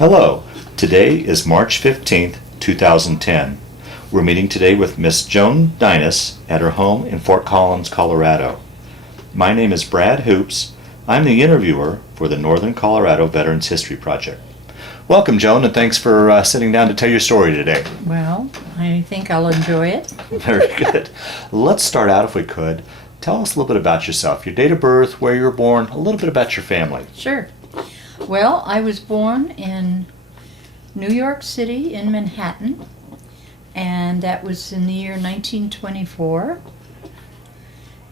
Hello, today is March 15th, 2010. We're meeting today with Miss Joan Deines at her home in Fort Collins, Colorado. My name is Brad Hoops. I'm the interviewer for the Northern Colorado Veterans History Project. Welcome, Joan, and thanks for sitting down to tell your story today. Well, I think I'll enjoy it. Very good. Let's start out, if we could. Tell us a little bit about yourself, your date of birth, where you were born, a little bit about your family. Sure. Well, I was born in New York City in Manhattan, and that was in the year 1924.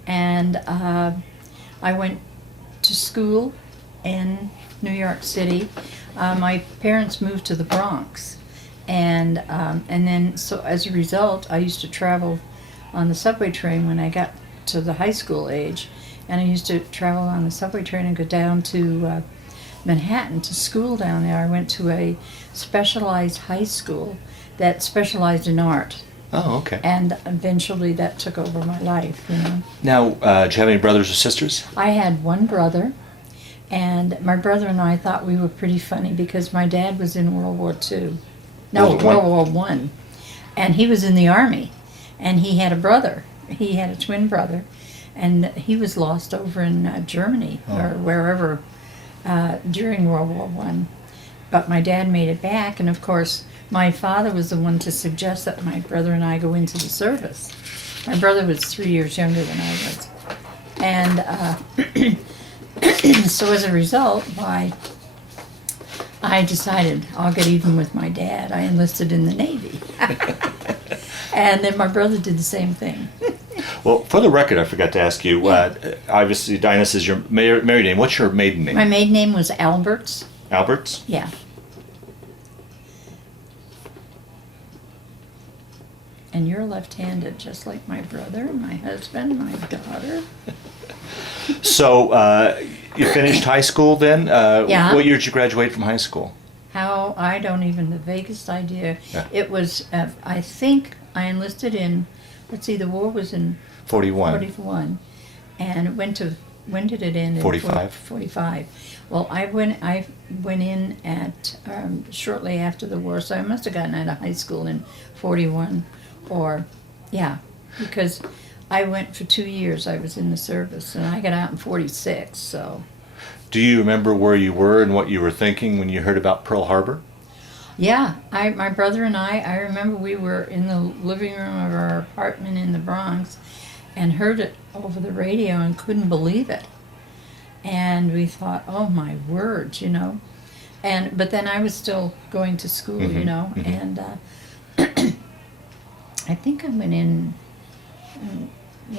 And I went to school in New York City. My parents moved to the Bronx, and then so as a result, I used to travel on the subway train when I got to the high school age, and I used to travel on the subway train and go down to Manhattan to school down there. I went to a specialized high school that specialized in art. Oh, okay. And eventually that took over my life, you know. Now, do you have any brothers or sisters? I had one brother, and my brother and I thought we were pretty funny because my dad was in World War II. No, World War One. And he was in the Army, and he had a brother. He had a twin brother, and he was lost over in Germany or wherever during World War One. But my dad made it back, and of course, my father was the one to suggest that my brother and I go into the service. My brother was 3 years younger than I was. And so as a result, I decided I'll get even with my dad. I enlisted in the Navy. And then my brother did the same thing. Well, for the record, I forgot to ask you, obviously Deines is your married name. What's your maiden name? My maiden name was Alberts. Alberts? Yeah. And you're left-handed, just like my brother, my husband, my daughter. So, you finished high school then? Yeah. What year did you graduate from high school? How? I don't even the vaguest idea. Yeah. It was, I think I enlisted in, let's see, the war was in 41. 41. And it went to, when did it end? 45. 45. Well, I went in at, shortly after the war, so I must have gotten out of high school in 41. Or, yeah, because I went for 2 years. I was in the service, and I got out in 46, so. Do you remember where you were and what you were thinking when you heard about Pearl Harbor? Yeah, my brother and I remember we were in the living room of our apartment in the Bronx and heard it over the radio and couldn't believe it. And we thought, oh my word, you know. But then I was still going to school, you know, and I think I went in,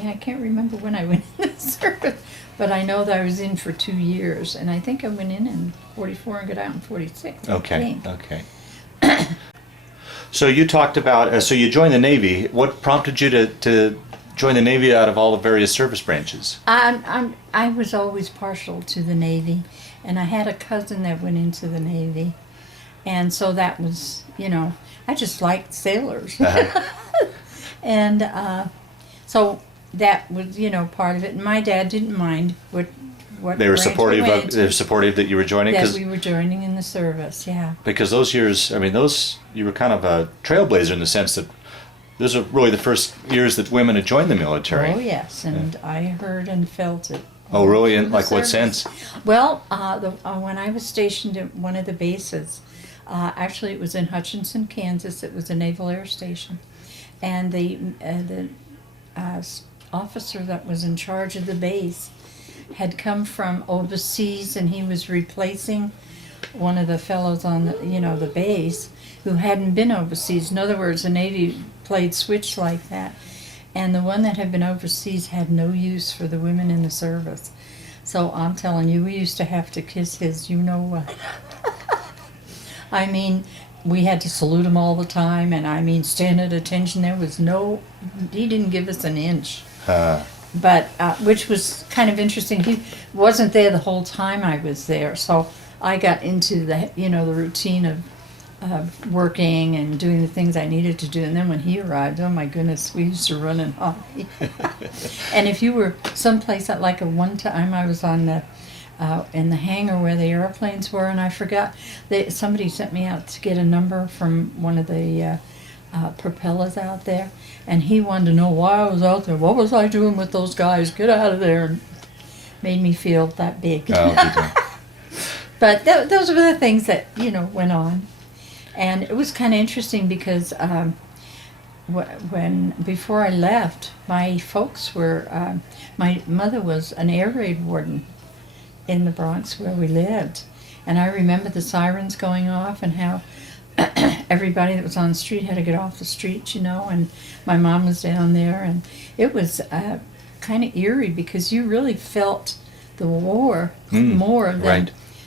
I can't remember when I went in the service, but I know that I was in for 2 years, and I think I went in 44 and got out in 46. Okay, okay. So you talked about, so you joined the Navy. What prompted you to join the Navy out of all the various service branches? I was always partial to the Navy, and I had a cousin that went into the Navy, and so that was, you know, I just liked sailors. And so that was, you know, part of it. And my dad didn't mind what they were supportive. They were supportive that you were joining. That we were joining in the service. Yeah. Because those years, I mean, you were kind of a trailblazer in the sense that those are really the first years that women had joined the military. Oh yes, and I heard and felt it. Oh really? In like what sense? Well, when I was stationed at one of the bases, actually it was in Hutchinson, Kansas. It was a Naval Air Station. And the officer that was in charge of the base had come from overseas, and he was replacing one of the fellows on the base who hadn't been overseas. In other words, the Navy played switch like that, and the one that had been overseas had no use for the women in the service. So I'm telling you, we used to have to kiss his, you know what. I mean, we had to salute him all the time, and I mean, stand at attention. There was he didn't give us an inch. But, which was kind of interesting. He wasn't there the whole time I was there, so I got into the routine of working and doing the things I needed to do. And then when he arrived, oh my goodness, we used to run and hide. And if you were someplace like one time I was on the in the hangar where the airplanes were, and I forgot. Somebody sent me out to get a number from one of the propellers out there, and he wanted to know why I was out there. What was I doing with those guys? Get out of there! And made me feel that big. Oh, But those were the things that went on, and it was kind of interesting because when before I left, my folks were my mother was an air raid warden in the Bronx where we lived, and I remember the sirens going off and how everybody that was on the street had to get off the street, and my mom was down there, and it was kind of eerie because you really felt the war more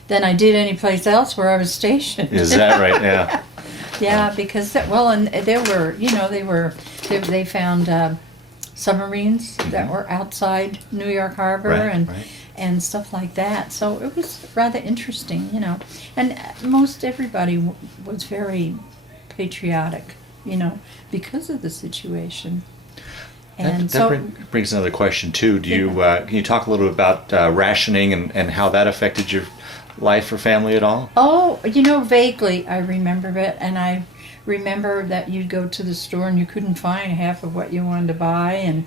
than I did any place else where I was stationed. Is that right? Yeah. Yeah, because and there were, they found submarines that were outside New York Harbor and stuff like that. So it was rather interesting, And most everybody was very patriotic, because of the situation. And that brings another question too. Do you can you talk a little bit about rationing and how that affected your life or family at all? Oh, vaguely I remember it, and I remember that you'd go to the store and you couldn't find half of what you wanted to buy, and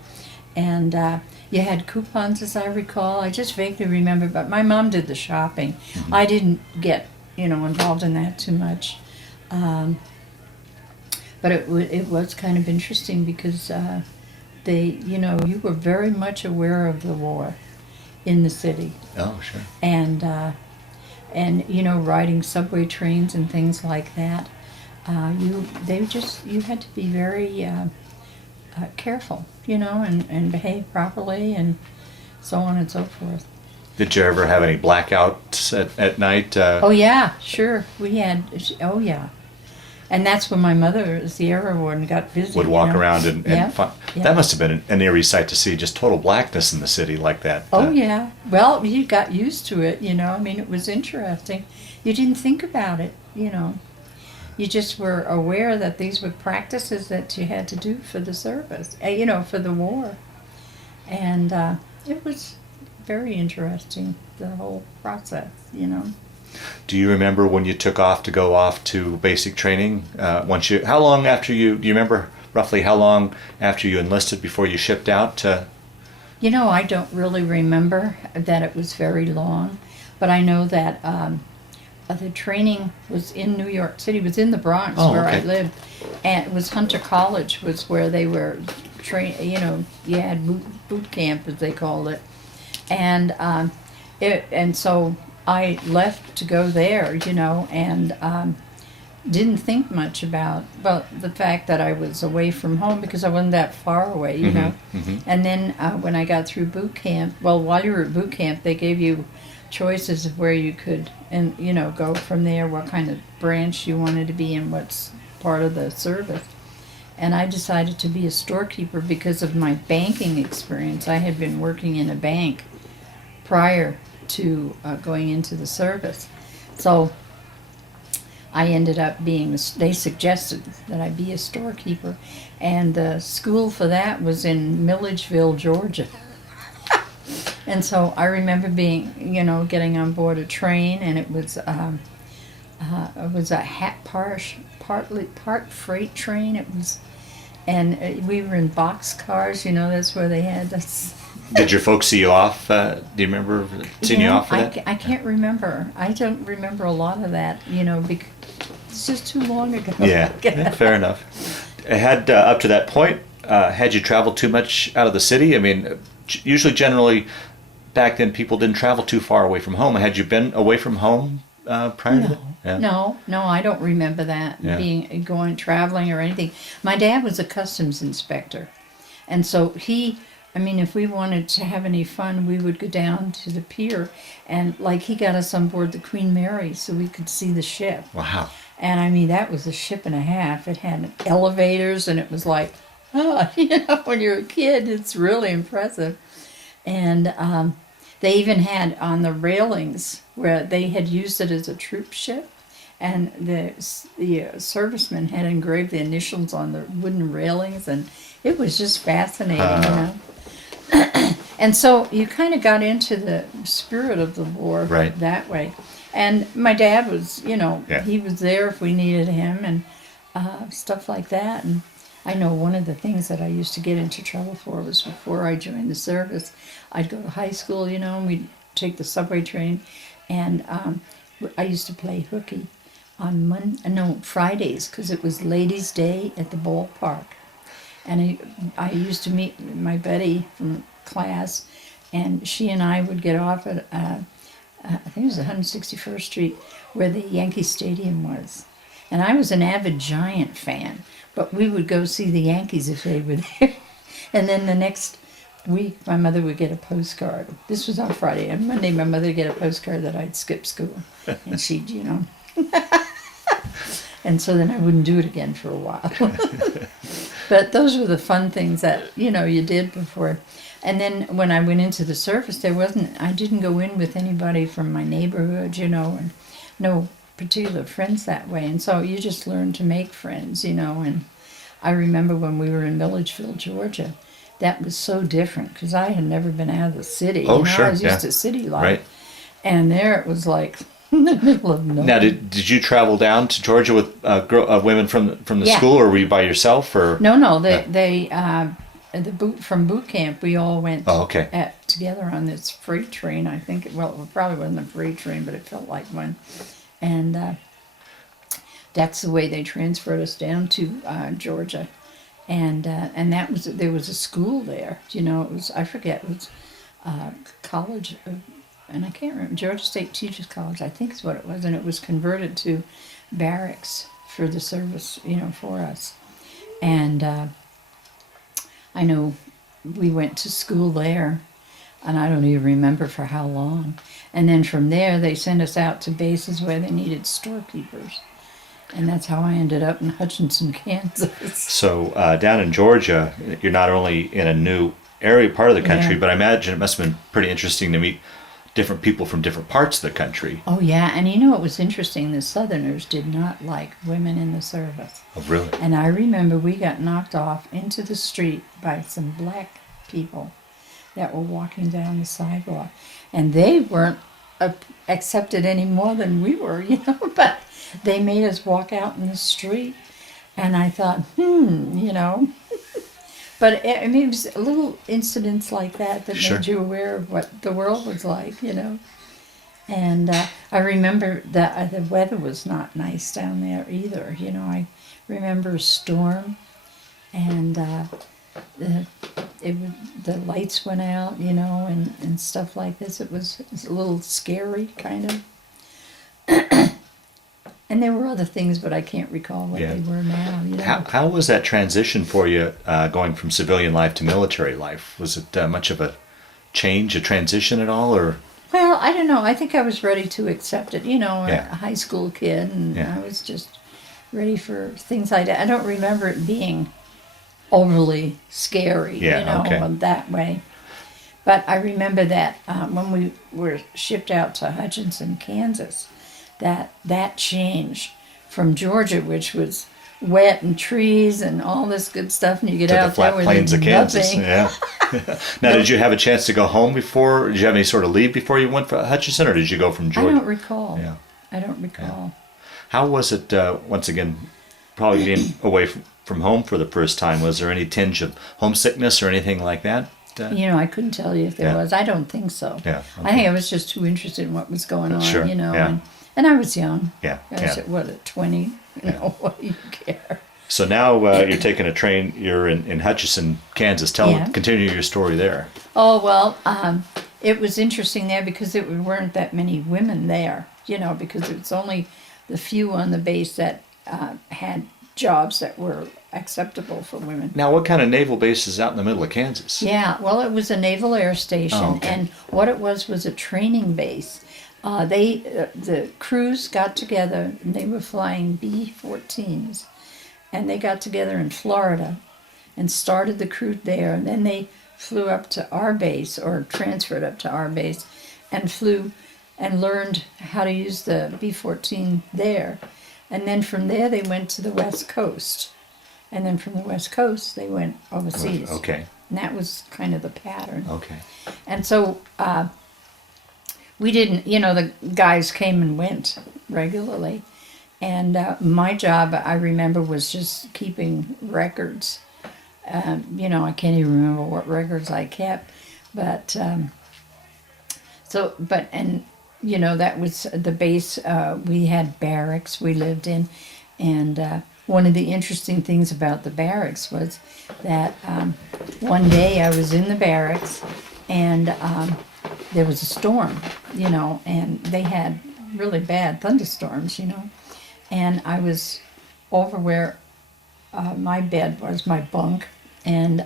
you had coupons, as I recall. I just vaguely remember, but my mom did the shopping. Mm-hmm. I didn't get involved in that too much, but it was kind of interesting because you were very much aware of the war in the city. Oh, sure. And riding subway trains and things like that, you had to be very careful, and behave properly and so on and so forth. Did you ever have any blackouts at night? Oh yeah, sure. We had. Oh yeah. And that's when my mother, as the air warden, got busy. Would walk around and Yeah. That must have been an eerie sight to see, just total blackness in the city like that. Oh, yeah. Well, you got used to it, it was interesting. You didn't think about it, You just were aware that these were practices that you had to do for the service, for the war. And it was very interesting, the whole process, Do you remember when you took off to go off to basic training? How long after do you remember roughly how long after you enlisted before you shipped out? I don't really remember that it was very long, but I know that the training was in New York City, was in the Bronx where I lived, and it was Hunter College was where they were trained. You had boot camp, as they called it, and so I left to go there, and didn't think much about the fact that I was away from home because I wasn't that far away, Mm-hmm. And then when I got through boot camp, while you were at boot camp, they gave you choices of where you could, and go from there, what kind of branch you wanted to be in, what's part of the service. And I decided to be a storekeeper because of my banking experience. I had been working in a bank prior to going into the service. So I ended up they suggested that I be a storekeeper, and the school for that was in Milledgeville, Georgia. And so I remember getting on board a train, and it was a part freight train. It was, and we were in boxcars. That's where they had us. Did your folks see you off? Do you remember seeing you off for that? I can't remember. I don't remember a lot of that, because it's just too long ago. Yeah, fair enough. Had up to that point, had you traveled too much out of the city? I mean, generally, back then people didn't travel too far away from home. Had you been away from home prior to that? Yeah. No, I don't remember that going traveling or anything. My dad was a customs inspector, and so if we wanted to have any fun, we would go down to the pier, and he got us on board the Queen Mary so we could see the ship. Wow. And that was a ship and a half. It had elevators, and it was like, when you're a kid, it's really impressive. And they even had on the railings where they had used it as a troop ship, and the servicemen had engraved the initials on the wooden railings, and it was just fascinating, And so you kind of got into the spirit of the war Right. that way. And my dad was, Yeah. he was there if we needed him and stuff like that. And I know one of the things that I used to get into trouble for was before I joined the service, I'd go to high school, and we'd take the subway train. And I used to play hooky on Fridays, because it was Ladies' Day at the ballpark. And I used to meet my buddy from class, and she and I would get off at, I think it was 161st Street, where the Yankee Stadium was. And I was an avid Giant fan, but we would go see the Yankees if they were there. And then the next week, my mother would get a postcard. This was on Friday. And Monday, my mother would get a postcard that I'd skipped school. And she'd, And so then I wouldn't do it again for a while. But those were the fun things that, you did before. And then when I went into the service, I didn't go in with anybody from my neighborhood, and no particular friends that way. And so you just learned to make friends, and I remember when we were in Milledgeville, Georgia, that was so different because I had never been out of the city. Oh, sure, I was used yeah. to city life. Right. And there it was like in the middle of nowhere. Now, did you travel down to Georgia with women from the Yeah. school, or were you by yourself? Or No, from boot camp, we all went Oh, okay. together on this freight train. I think, it probably wasn't a freight train, but it felt like one. And that's the way they transferred us down to Georgia. And there was a school there. It was, I forget, it was college, and I can't remember, Georgia State Teachers College, I think is what it was, and it was converted to barracks for the service, for us. And I know we went to school there, and I don't even remember for how long. And then from there, they sent us out to bases where they needed storekeepers. And that's how I ended up in Hutchinson, Kansas. So down in Georgia, you're not only in a new area, part of the country, Yeah. but I imagine it must have been pretty interesting to meet different people from different parts of the country. Oh, yeah. And it was interesting. The Southerners did not like women in the service. Oh, really? And I remember we got knocked off into the street by some black people that were walking down the sidewalk. And they weren't accepted any more than we were, but they made us walk out in the street. And I thought, But it was little incidents like that Sure. made you aware of what the world was like, And I remember that the weather was not nice down there either. I remember a storm, and the lights went out, and stuff like this. It was a little scary, kind of. And there were other things, but I can't recall what they were now. How was that transition for you, going from civilian life to military life? Was it much of a change, a transition at all, or? Well, I don't know. I think I was ready to accept it. Yeah. A high school kid, and Yeah. I was just ready for things like that. I don't remember it being overly scary, Okay. that way. But I remember that when we were shipped out to Hutchinson, Kansas, that change from Georgia, which was wet and trees and all this good stuff, and you get To out the flat there with plains of Kansas, nothing. yeah. Now, did you have a chance to go home before? Did you have any sort of leave before you went for Hutchinson, or did you go from I Georgia? don't recall. Yeah. I don't recall. How was it, once again, probably being away from home for the first time? Was there any tinge of homesickness or anything like that? I couldn't tell you if there Yeah. was. I don't think so. Yeah, I think I was just too interested in what was going on, Sure, yeah. and I was young. Yeah, I was yeah. at 20? What do you care? So now you're taking a train. You're in Hutchinson, Kansas. Yeah. Continue your story there. Oh, well, it was interesting there because there weren't that many women there, because it's only the few on the base that had jobs that were acceptable for women. Now, what kind of naval base is out in the middle of Kansas? Yeah, well, it was a naval air station, Oh, okay. and what it was a training base. The crews got together, and they were flying B-14s, and they got together in Florida and started the crew there, and then they flew up to our base, or transferred up to our base, and flew and learned how to use the B-14 there. And then from there they went to the West Coast. And then from the West Coast they went overseas. Okay. And that was kind of the pattern. Okay. And so we didn't, the guys came and went regularly. And my job, I remember, was just keeping records. I can't even remember what records I kept. But, that was the base. We had barracks we lived in. And one of the interesting things about the barracks was that one day I was in the barracks and there was a storm, and they had really bad thunderstorms, and I was over where my bed was, my bunk, and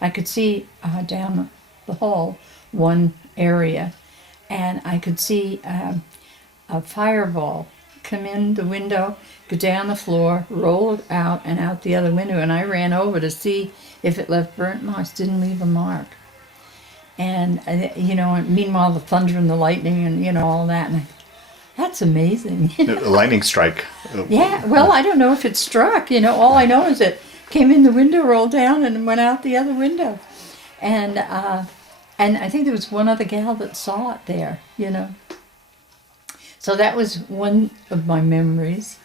I could see down the hall one area, and I could see a fireball come in the window, go down the floor, roll out, and out the other window, and I ran over to see if it left burnt marks. Didn't leave a mark. And meanwhile the thunder and the lightning and all that, and that's amazing. A lightning strike. Yeah, well, I don't know if it struck. All I know is it came in the window, rolled down, and went out the other window. And I think there was one other gal that saw it there. So that was one of my memories.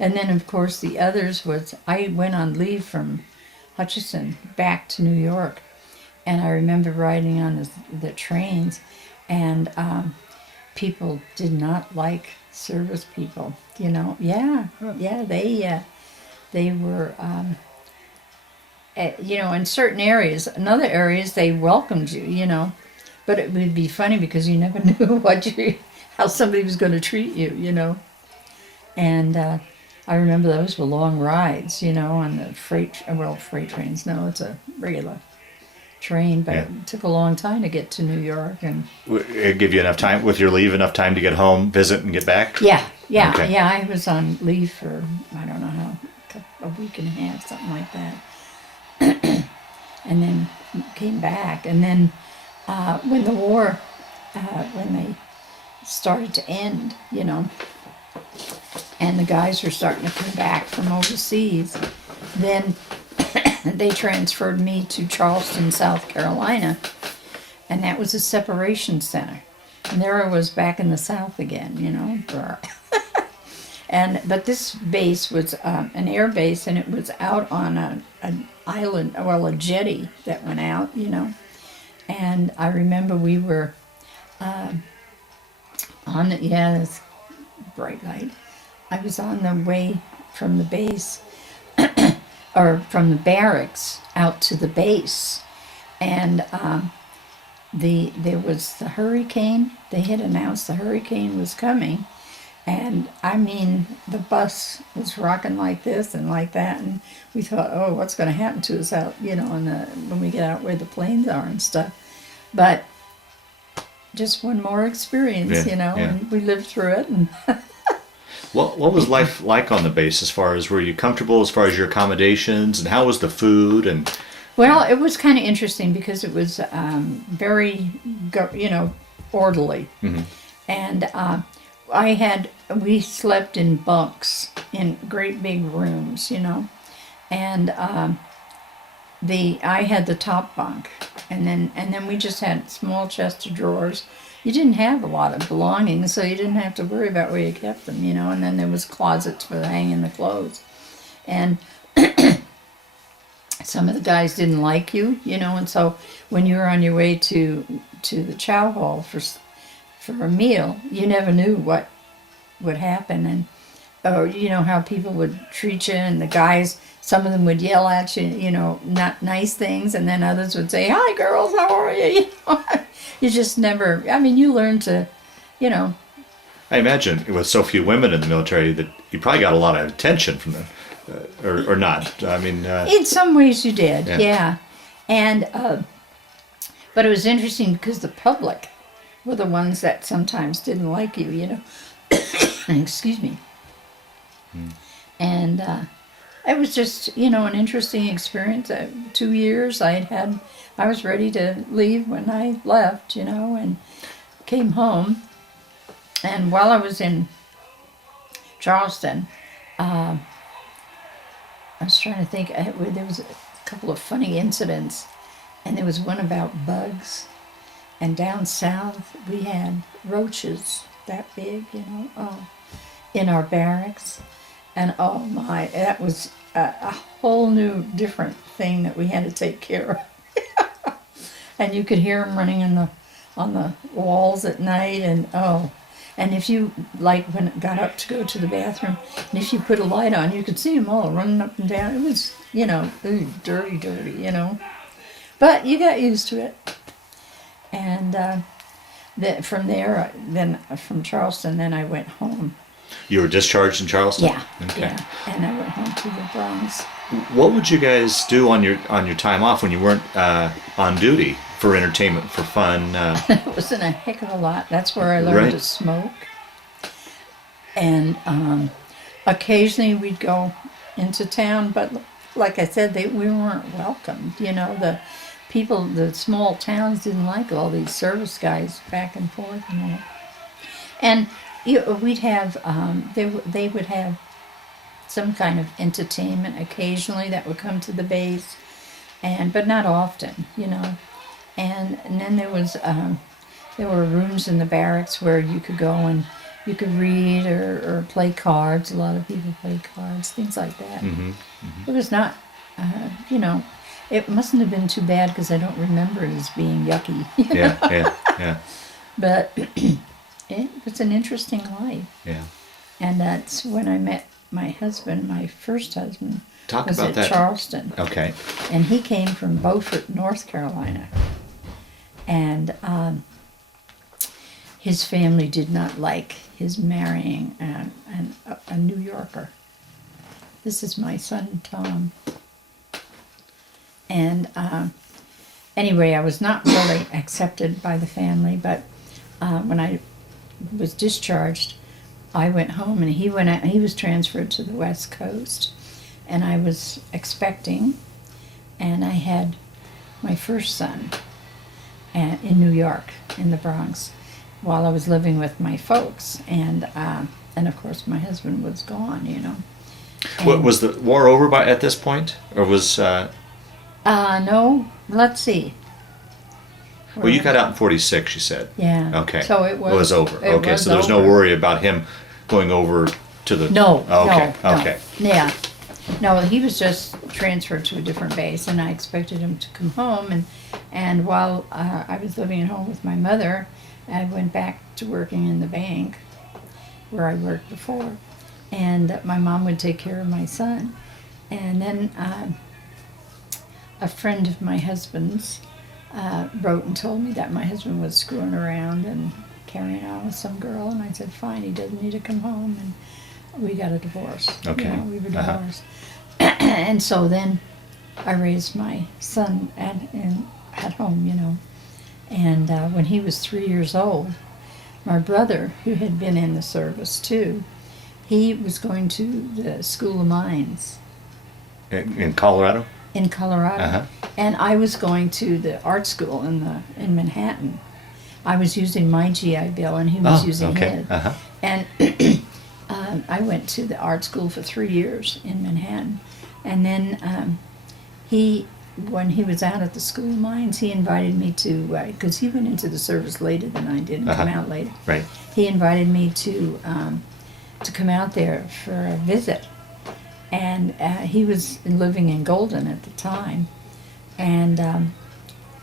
And then, of course, the others was I went on leave from Hutchinson back to New York. And I remember riding on the trains, and people did not like service people. Yeah, they were. In certain areas, in other areas they welcomed you. But it would be funny because you never knew how somebody was going to treat you. And I remember those were long rides, on the freight trains. No, it's a regular train, but it took a long time to get to New York. And it give you enough time with your leave, enough time to get home, visit, and get back? Yeah. Okay. Yeah, I was on leave for, I don't know how, a week and a half, something like that. And then came back. And then when the war, when they started to end, and the guys were starting to come back from overseas, then they transferred me to Charleston, South Carolina, and that was a separation center. And there I was back in the South again, but this base was an air base, and it was out on an island, a jetty that went out, And I remember we were on this bright light. I was on the way from the base, or from the barracks out to the base, and there was the hurricane. They had announced the hurricane was coming, and I mean the bus was rocking like this and like that, and we thought, oh, what's going to happen to us out, when we get out where the planes are and stuff. But just one more experience, and we lived through it. And what was life like on the base? As far as, were you comfortable as far as your accommodations, and how was the food? And well, it was kind of interesting because it was very, orderly. Mm-hmm. And we slept in bunks in great big rooms, and I had the top bunk, and then we just had small chest of drawers. You didn't have a lot of belongings, so you didn't have to worry about where you kept them, and then there was closets for hanging the clothes. And some of the guys didn't like you, and so when you were on your way to the chow hall for a meal, you never knew what would happen, or how people would treat you, and the guys, some of them would yell at you, not nice things, and then others would say, "Hi girls, how are you?" You just never, you learn to, I imagine with so few women in the military that you probably got a lot of attention from them, or not. In some ways you did, yeah. And but it was interesting because the public were the ones that sometimes didn't like you, Excuse me. And it was just, an interesting experience. 2 years I was ready to leave when I left, and came home. And while I was in Charleston, I was trying to think, there was a couple of funny incidents. And there was one about bugs. And down south, we had roaches that big, in our barracks. And oh my, that was a whole new different thing that we had to take care of. And you could hear them running on the walls at night, and and if you, like, when it got up to go to the bathroom, and if you put a light on, you could see them all running up and down. It was, ooh, dirty, But you got used to it. And from there, then from Charleston, then I went home. You were discharged in Charleston? Yeah, Okay. yeah. And I went home to the Bronx. What would you guys do on your time off when you weren't on duty for entertainment, for fun? It wasn't a heck of a lot. That's where I learned to smoke. And occasionally we'd go into town, but like I said, we weren't welcomed. The people, the small towns didn't like all these service guys back and forth and all. And we'd have, they would have some kind of entertainment occasionally that would come to the base, but not often, And then there were rooms in the barracks where you could go and you could read or play cards. A lot of people played cards, things like that. Mm-hmm. Mm-hmm. It was not, it mustn't have been too bad because I don't remember it as being yucky. Yeah. But it was an interesting life. Yeah. And that's when I met my husband, my first husband. Talk was about at that. Charleston. Okay. And he came from Beaufort, North Carolina. And his family did not like his marrying a New Yorker. This is my son, Tom. And anyway, I was not really accepted by the family, but when I was discharged, I went home and he went out, he was transferred to the West Coast. And I was expecting, and I had my first son in New York, in the Bronx, while I was living with my folks. And of course, my husband was gone, What was the war over at this point, or was? No. Let's see. Well, you got out in '46, you said. Yeah. Okay. So it was over. Okay, so there was no over. worry about him going over to the. No. Oh, okay. No. Okay. Yeah. No, he was just transferred to a different base, and I expected him to come home. And while I was living at home with my mother, I went back to working in the bank where I worked before, and my mom would take care of my son. And then a friend of my husband's wrote and told me that my husband was screwing around and carrying on with some girl, and I said, fine, he doesn't need to come home, and we got a divorce. Okay. We were divorced. And so then I raised my son at home, And when he was 3 years old, my brother, who had been in the service too, he was going to the School of Mines. In Colorado? In Colorado. Uh-huh. And I was going to the art school in Manhattan. I was using my GI Bill, and he was using his. Uh-huh. And I went to the art school for 3 years in Manhattan. And then when he was out at the School of Mines, he invited me to, because he went into the service later than I did and come out later. Right. He invited me to come out there for a visit. And he was living in Golden at the time. And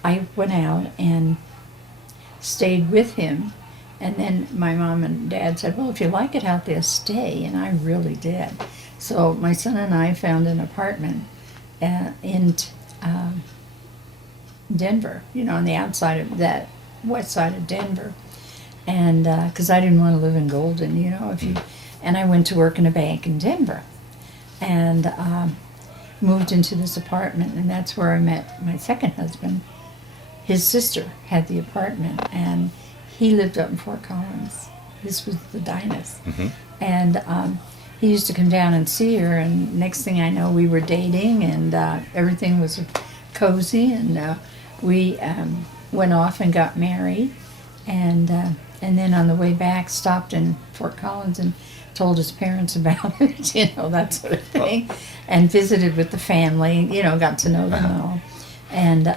I went out and stayed with him. And then my mom and dad said, well, if you like it out there, stay. And I really did. So my son and I found an apartment in Denver, on the outside of that west side of Denver. And because I didn't want to live in Golden, and I went to work in a bank in Denver. And moved into this apartment, and that's where I met my second husband. His sister had the apartment, and he lived up in Fort Collins. This was the Deines. Mm-hmm. And he used to come down and see her, and next thing I know, we were dating, and everything was cozy, and we went off and got married, and then on the way back, stopped in Fort Collins and told his parents about it, that sort of thing, and visited with the family, got to know them all. And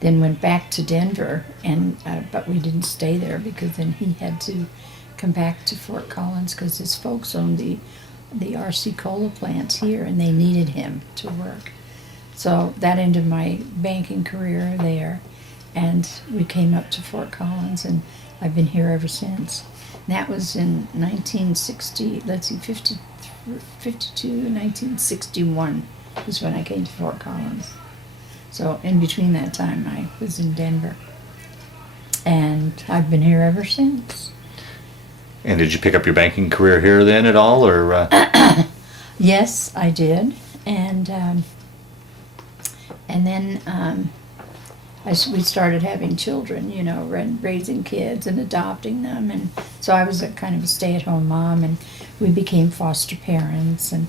then went back to Denver, and but we didn't stay there because then he had to come back to Fort Collins because his folks owned the RC Cola plants here, and they needed him to work. So that ended my banking career there, and we came up to Fort Collins, and I've been here ever since. And that was in 1960, 1961 is when I came to Fort Collins. So in between that time, I was in Denver, and I've been here ever since. And did you pick up your banking career here then at all, or? Yes, I did, and then we started having children, you know, raising kids and adopting them, and so I was a kind of a stay-at-home mom, and we became foster parents, and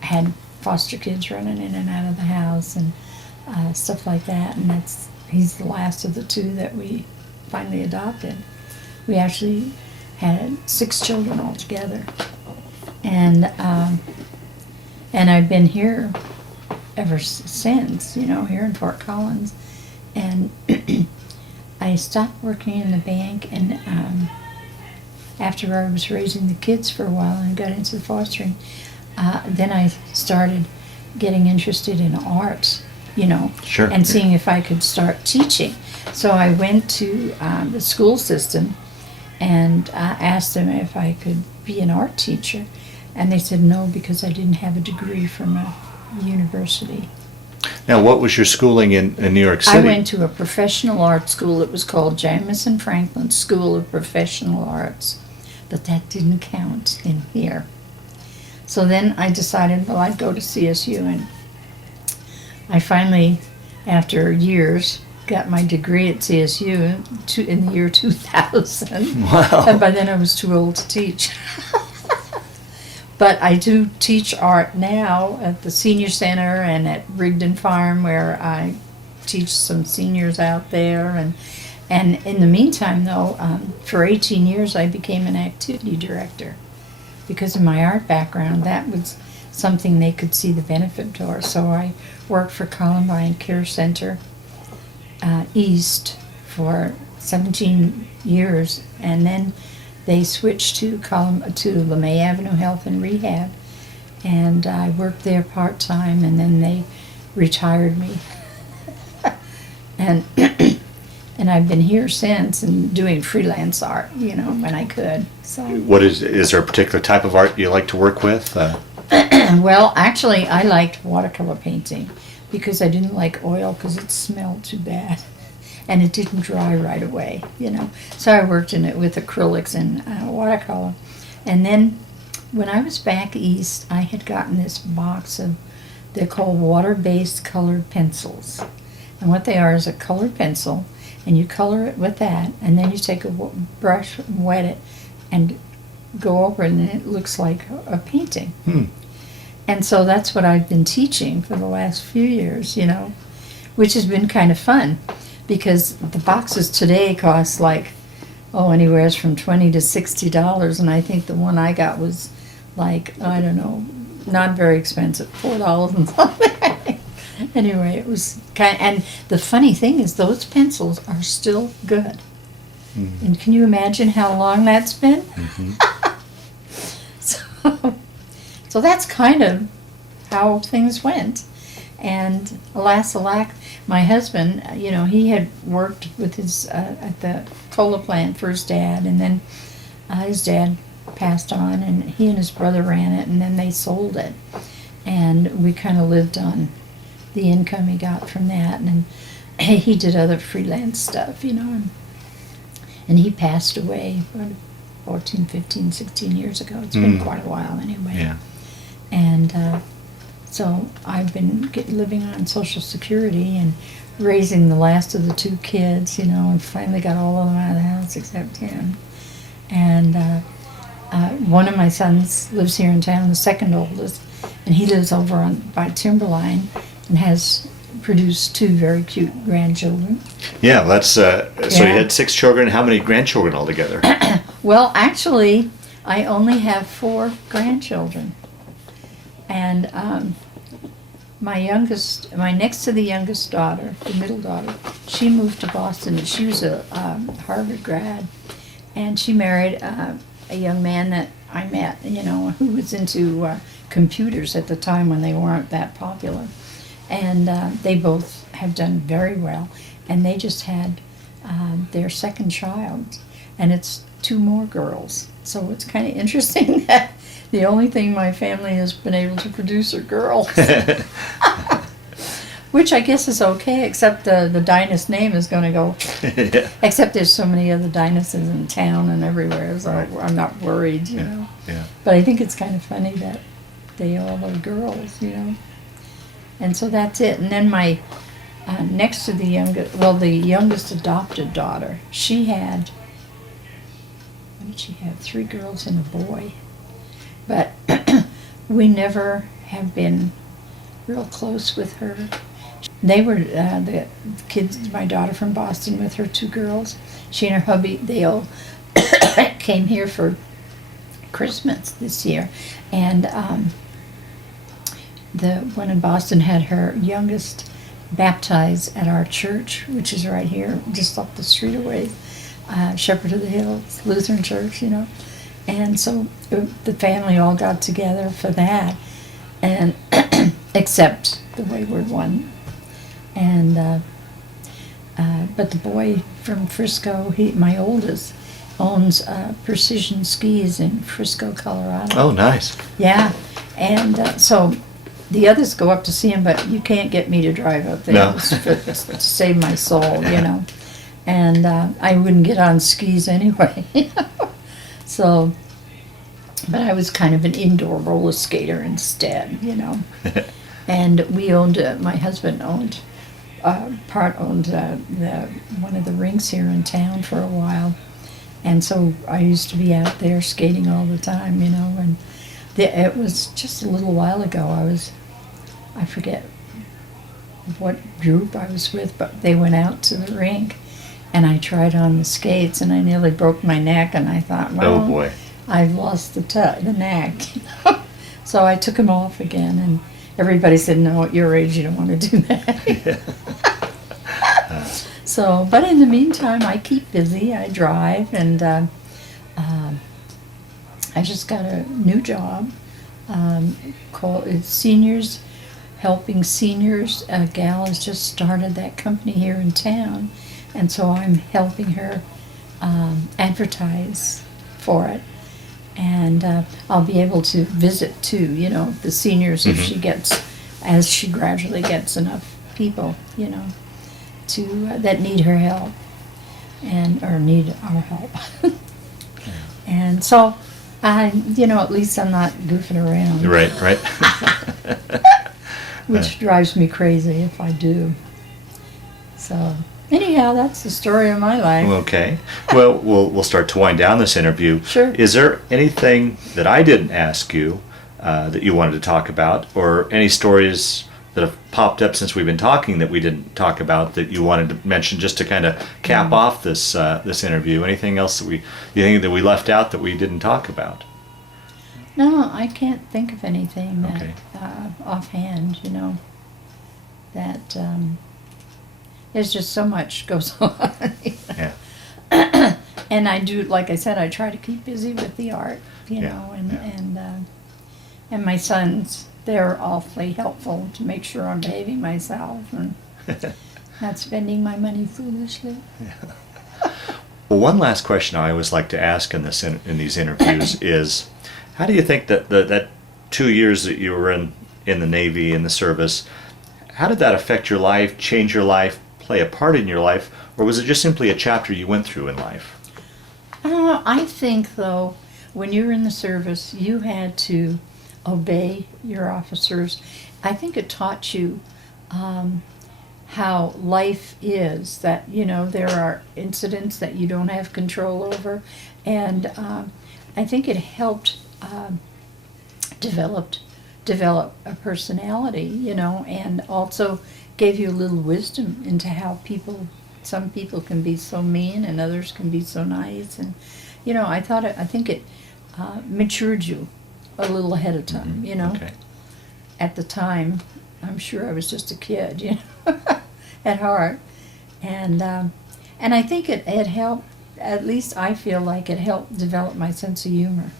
had foster kids running in and out of the house and stuff like that, and he's the last of the two that we finally adopted. We actually had 6 children altogether, and I've been here ever since, you know, here in Fort Collins, and I stopped working in the bank, and after I was raising the kids for a while and got into fostering, then I started getting interested in art, you know, Sure. and seeing if I could start teaching. So I went to the school system and asked them if I could be an art teacher, and they said no because I didn't have a degree from a university. Now, what was your schooling in New York City? I went to a professional art school. It was called Jamison Franklin School of Professional Arts, but that didn't count in here. So then I decided, well, I'd go to CSU, and I finally, after years, got my degree at CSU in the year 2000. Wow. And by then I was too old to teach. But I do teach art now at the senior center and at Rigdon Farm, where I teach some seniors out there. And in the meantime, though, for 18 years I became an activity director. Because of my art background, that was something they could see the benefit for. So I worked for Columbine Care Center East for 17 years, and then they switched to LeMay Avenue Health and Rehab, and I worked there part-time, and then they retired me. and and I've been here since and doing freelance art, you know, when I could. So. Is there a particular type of art you like to work with? Well, actually, I liked watercolor painting because I didn't like oil because it smelled too bad. And it didn't dry right away, you know. So I worked in it with acrylics and watercolor. And then when I was back east, I had gotten this box of, they're called water-based colored pencils. And what they are is a colored pencil, and you color it with that, and then you take a brush and wet it and go over it, and it looks like a painting. And so that's what I've been teaching for the last few years, you know, which has been kind of fun. Because the boxes today cost like, anywhere from $20 to $60, and I think the one I got was like, I don't know, not very expensive, $4 and something. Anyway, it was and the funny thing is those pencils are still good. Mm-hmm. And can you imagine how long that's been? Mm-hmm. So that's kind of how things went. And alas, my husband, you know, he had worked with his at the cola plant for his dad, and then his dad passed on, and he and his brother ran it, and then they sold it, and we kind of lived on the income he got from that, and he did other freelance stuff, you know, and he passed away 14, 15, 16 years ago. It's been quite a while anyway. Yeah. And so I've been living on Social Security and raising the last of the 2 kids, you know, and finally got all of them out of the house except him. And one of my sons lives here in town, the second oldest, and he lives over by Timberline and has produced 2 very cute grandchildren. Yeah, that's so you had 6 children. How many grandchildren altogether? Well, actually, I only have 4 grandchildren. And my next to the youngest daughter, the middle daughter, she moved to Boston. She was a Harvard grad, and she married a young man that I met, who was into computers at the time when they weren't that popular. And they both have done very well. And they just had their second child, and it's 2 more girls. So it's kind of interesting that the only thing my family has been able to produce are girls. Which I guess is okay, except the Deines name is going to go. Yeah. Except there's so many other Deineses in town and everywhere, so Right. I'm not worried, you know. Yeah. But I think it's kind of funny that they all are girls, And so that's it. And then my next to the youngest adopted daughter, she had, what did she have? 3 girls and a boy. But we never have been real close with her. They were the kids, my daughter from Boston with her 2 girls. She and her hubby, they all came here for Christmas this year. And the one in Boston had her youngest baptized at our church, which is right here, just up the street away, Shepherd of the Hills Lutheran Church, And so the family all got together for that, and except the wayward one. And but the boy from Frisco, my oldest, owns Precision Skis in Frisco, Colorado. Oh, nice. Yeah, and so the others go up to see him, but you can't get me to drive up there. No. To save my soul, And I wouldn't get on skis anyway. So, but I was kind of an indoor roller skater instead, And we owned, my husband owned, one of the rinks here in town for a while. And so I used to be out there skating all the time, and it was just a little while ago. I forget what group I was with, but they went out to the rink, and I tried on the skates, and I nearly broke my neck, and I thought, well, Oh, boy. I've lost the knack. So I took them off again, and everybody said, no, at your age, you don't want to do that. So, but in the meantime, I keep busy. I drive, and I just got a new job called Seniors, Helping Seniors. A gal has just started that company here in town, and so I'm helping her advertise for it. And I'll be able to visit too, the seniors if as she gradually gets enough people, to that need her help or need our help. And so, at least I'm not goofing around. Right. Which drives me crazy if I do. So, anyhow, that's the story of my life. Okay. Well, we'll start to wind down this interview. Sure. Is there anything that I didn't ask you that you wanted to talk about, or any stories that have popped up since we've been talking that we didn't talk about that you wanted to mention, just to kind of cap off this interview? Anything else that you think that we left out that we didn't talk about? No, I can't think of anything that Okay. offhand, that there's just so much goes on. Yeah. And I do, like I said, I try to keep busy with the art, and my sons, they're awfully helpful to make sure I'm behaving myself and not spending my money foolishly. Well, one last question I always like to ask in these interviews is, how do you think that 2 years that you were in the Navy, in the service, how did that affect your life, change your life, play a part in your life, or was it just simply a chapter you went through in life? I think, though, when you were in the service, you had to obey your officers. I think it taught you how life is, that, there are incidents that you don't have control over, and I think it helped develop a personality, and also gave you a little wisdom into how some people can be so mean and others can be so nice, and I think it matured you a little ahead of time, Okay. at the time I'm sure I was just a kid, you know, at heart. And I think it helped, at least I feel like it helped develop my sense of humor.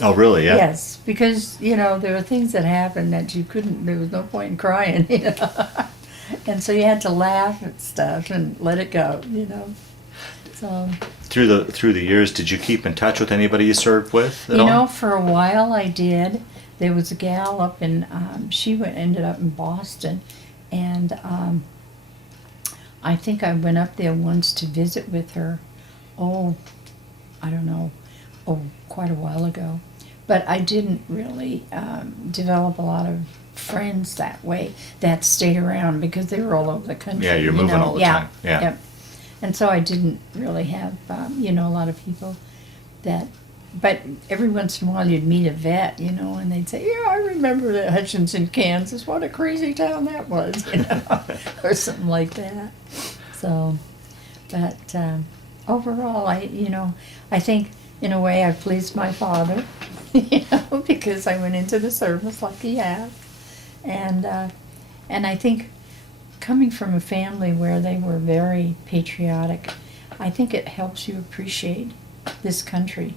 Oh, really? Yeah. Yes, because, you know, there were things that happened that you couldn't, there was no point in crying, you know. And so you had to laugh at stuff and let it go, you know. So, Through the years, did you keep in touch with anybody you served with at you all? know, for a while I did. There was a gal up in, ended up in Boston, and I think I went up there once to visit with her. Oh, I don't know, quite a while ago. But I didn't really develop a lot of friends that way that stayed around because they were all over the country. Yeah, you're moving all the time. Yeah. Yep. And so I didn't really have, you know, a lot of people that, but every once in a while you'd meet a vet, you know, and they'd say, yeah, I remember that Hutchinson, Kansas. What a crazy town that was, you know, or something like that. So, but overall, I think in a way I pleased my father, you know, because I went into the service like he had. And I think coming from a family where they were very patriotic, I think it helps you appreciate this country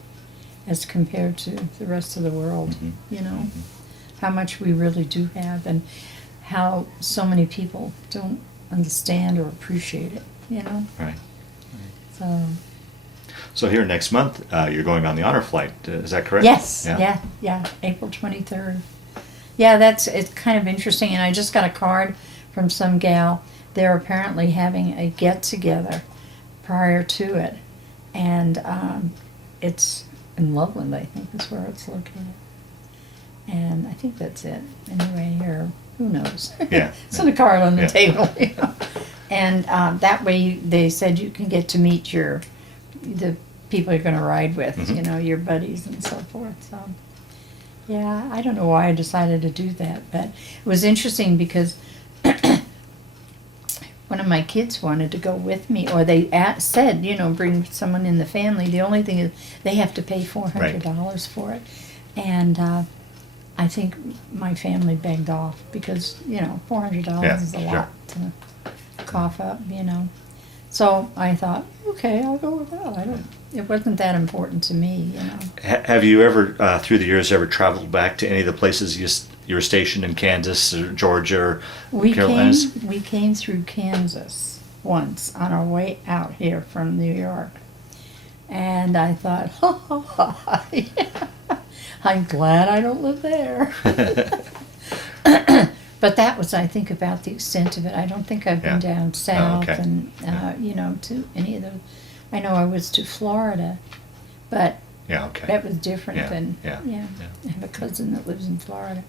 as compared to the rest of the world, you know, how much we really do have and how so many people don't understand or appreciate it, you know. Right. So here next month, you're going on the honor flight. Is that correct? yes, yeah, April 23rd. Yeah, it's kind of interesting, and I just got a card from some gal. They're apparently having a get-together prior to it, and it's in Loveland, I think is where it's located. And I think that's it. Anyway, or who knows? Yeah. It's on a card on the Yeah. table, you know. And that way, they said you can get to meet the people you're going to ride with, you know, your buddies and so forth. So, yeah, I don't know why I decided to do that, but it was interesting because one of my kids wanted to go with me, or they said, you know, bring someone in the family. The only thing is they have to pay $400 for it. And I think my family begged off because, you know, $400 is a lot to cough up, you know. So I thought, okay, I'll go with that. It wasn't that important to me, you know. Have you ever, through the years, ever traveled back to any of the places you were stationed in, Kansas or Georgia or Carolinas? We came through Kansas once on our way out here from New York. And I thought, I'm glad I don't live there. But that was, I think, about the extent of it. I don't think I've been down south and, you know, to any of those. I know I was to Florida, but that was different than, I have a cousin that lives in Florida.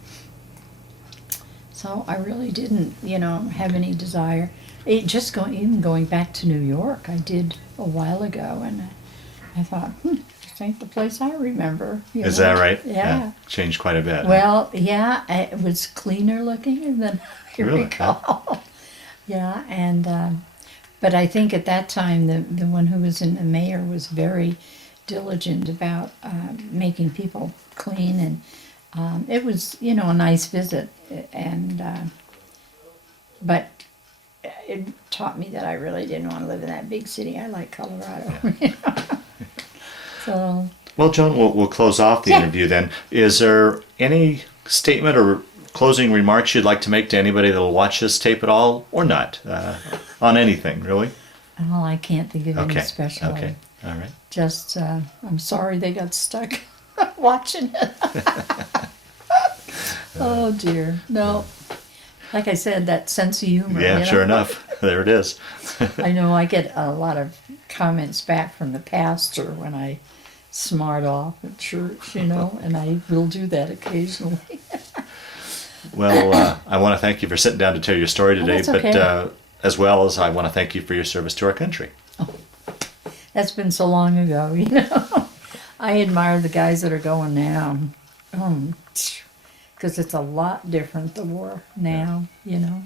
So I really didn't, you know, have any desire. Even going back to New York, I did a while ago, and I thought, this ain't the place I remember. Is that right? Yeah. Changed quite a bit. Well, yeah, it was cleaner looking than I Really? recall. Yeah, and but I think at that time the one who was in the mayor was very diligent about making people clean, and it was, you know, a nice visit, and but it taught me that I really didn't want to live in that big city. I like Colorado. You know? So. Well, Joan, we'll close off the interview then. Is there any statement or closing remarks you'd like to make to anybody that will watch this tape at all, or not, on anything, really? Well, I can't think of any special. Okay, all right. Just, I'm sorry they got stuck watching it. Oh, dear. No. Like I said, that sense of humor. Yeah, you know? sure enough. There it is. I know I get a lot of comments back from the pastor when I smart off at church, you know, and I will do that occasionally. Well, I want to thank you for sitting down to tell your story today, that's okay. but as well as I want to thank you for your service to our country. Oh, that's been so long ago, you know. I admire the guys that are going now. Because it's a lot different, the war now, you know.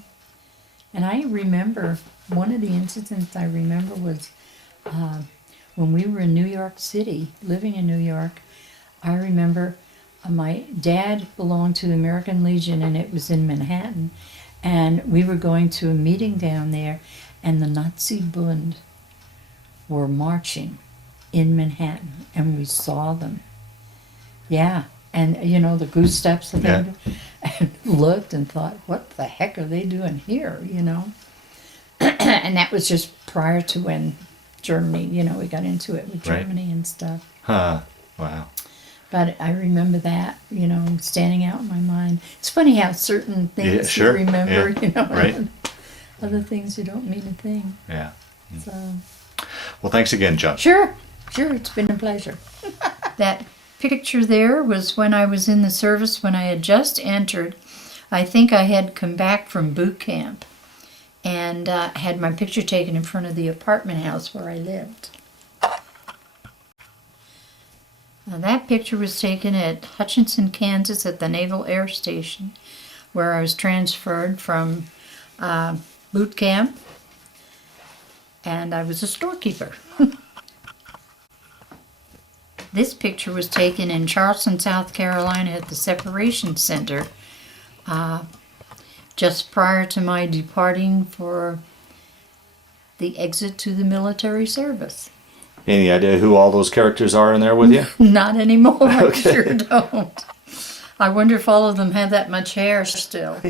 And I remember, one of the incidents I remember was when we were in New York City, living in New York. I remember my dad belonged to the American Legion, and it was in Manhattan. And we were going to a meeting down there, and the Nazi Bund were marching in Manhattan, and we saw them. Yeah, and you know, the goose steps and Yeah. and looked and thought, what the heck are they doing here, you know? And that was just prior to when Germany, you know, we got into it with Right. Germany and stuff. Huh. Wow. But I remember that, you know, standing out in my mind. It's funny how certain things Yeah, sure. you remember, Yeah. you know, Right. and other things you don't mean a thing. Yeah. So Well, thanks again, Joan. sure, it's been a pleasure. That picture there was when I was in the service, when I had just entered. I think I had come back from boot camp and had my picture taken in front of the apartment house where I lived. Now, that picture was taken at Hutchinson, Kansas at the Naval Air Station, where I was transferred from boot camp, and I was a storekeeper. This picture was taken in Charleston, South Carolina at the Separation Center just prior to my departing for the exit to the military service. Any idea who all those characters are in there with you? Not anymore, I Okay. sure don't. I wonder if all of them have that much hair still.